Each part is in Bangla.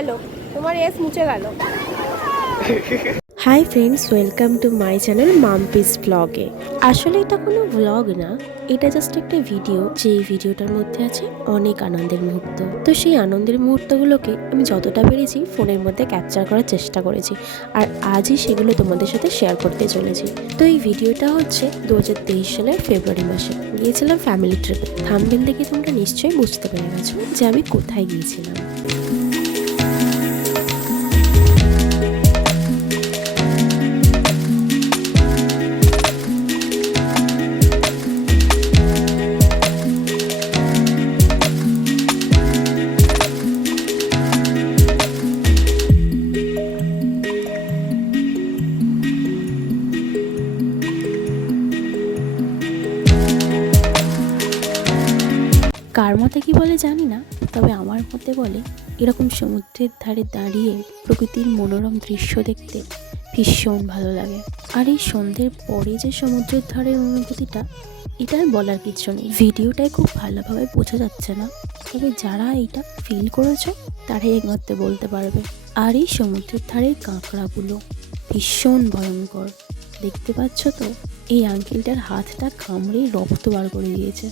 গেল, তোমার এস মুছে গেল। Hi friends, welcome to my channel Mampi's ব্লগে। আসলে এটা কোনো ব্লগ না, এটা জাস্ট একটা ভিডিও। যে ভিডিওটার মধ্যে আছে অনেক আনন্দের মুহূর্ত। তো সেই আনন্দের মুহূর্তগুলোকে আমি যতটা পেরেছি ফোনের মধ্যে ক্যাপচার করার চেষ্টা করেছি, আর আজই সেগুলো তোমাদের সাথে শেয়ার করতে চলেছি। তো এই ভিডিওটা হচ্ছে 2023 সালের ফেব্রুয়ারি মাসে গিয়েছিলাম ফ্যামিলি ট্রিপে। থাম্বনেল দেখে তোমরা নিশ্চয়ই বুঝতে পেরে গেছো যে আমি কোথায় গিয়েছিলাম। কার মতে কি বলে জানি না, তবে আমার মতে বলে এরকম সমুদ্রের ধারে দাঁড়িয়ে প্রকৃতির মনোরম দৃশ্য দেখতে ভীষণ ভালো লাগে। আর এই সন্ধ্যের পরে যে সমুদ্রের ধারের অনুভূতিটা, এটা বলার কিছু নেই। ভিডিওটায় খুব ভালোভাবে বোঝা যাচ্ছে না, তবে যারা এইটা ফিল করেছো তারাই একমাত্র বলতে পারবে। আর এই সমুদ্রের ধারের কাঁকড়াগুলো ভীষণ ভয়ঙ্কর, দেখতে পাচ্ছ তো? এই আঙ্কেলটার হাতটা কামড়ে রক্ত বার করে দিয়েছে।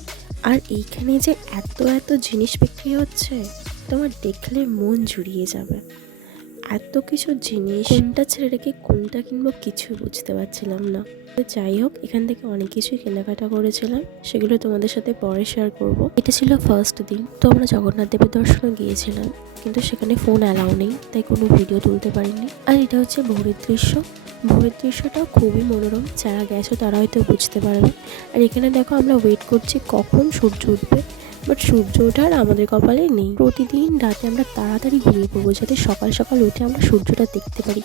আর এইখানে যে এত এত জিনিস বিক্রি হচ্ছে, তোমার দেখলে মন জুড়িয়ে যাবে। এত কিছু জিনিস, কোনটা ছেড়ে রেখে কোনটা কিনবো কিছু বুঝতে পারছিলাম না। তো যাই হোক, এখান থেকে অনেক কিছুই কেনাকাটা করেছিলাম, সেগুলো তোমাদের সাথে পরে শেয়ার করব। এটা ছিল ফার্স্ট দিন। তো আমরা জগন্নাথ দেবের দর্শনে গিয়েছিলাম, কিন্তু সেখানে ফোন অ্যালাউ নেই, তাই কোনো ভিডিও তুলতে পারিনি। আর এটা হচ্ছে ভোরের দৃশ্য। ভোরের দৃশ্যটাও খুবই মনোরম, যারা গেছো তারা হয়তো বুঝতে পারবে। আর এখানে দেখো, আমরা ওয়েট করছি কখন সূর্য উঠবে, বাট সূর্য ওঠার আমাদের কপালে নেই। প্রতিদিন রাতে আমরা তাড়াতাড়ি ঘুমিয়ে পড়বো, যাতে সকাল সকাল উঠে আমরা সূর্যটা দেখতে পারি।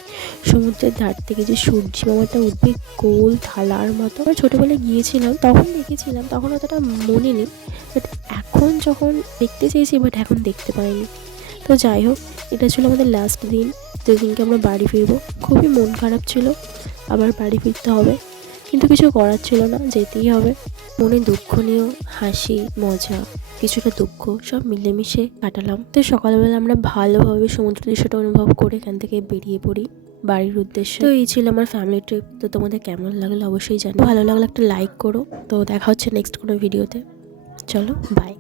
সমুদ্রের ধার থেকে যে সূর্য মামাটা উঠবে গোল থালার মতো। আমরা ছোটোবেলায় গিয়েছিলাম, তখন দেখেছিলাম, তখন অতটা মনে নেই, বাট এখন যখন দেখতে চেয়েছি, বাট এখন দেখতে পাইনি। তো যাই হোক, এটা ছিল আমাদের লাস্ট দিন, যেদিনকে আমরা বাড়ি ফিরবো। খুবই মন খারাপ ছিল, আবার বাড়ি ফিরতে হবে, কিন্তু কিছু করার ছিল না, যেতেই হবে। মনে দুঃখ নিয়েও হাসি মজা, কিছুটা দুঃখ সব মিলেমিশে কাটালাম। তো সকালবেলা আমরা ভালোভাবে সমুদ্র দৃশ্যটা অনুভব করে এখান থেকে বেরিয়ে পড়ি বাড়ির উদ্দেশ্যে। তো এই ছিল আমার ফ্যামিলি ট্রিপ। তো তোমাদের কেমন লাগলো অবশ্যই জানো, ভালো লাগলে একটা লাইক করো। তো দেখা হচ্ছে নেক্সট কোনো ভিডিওতে। চলো, বাই।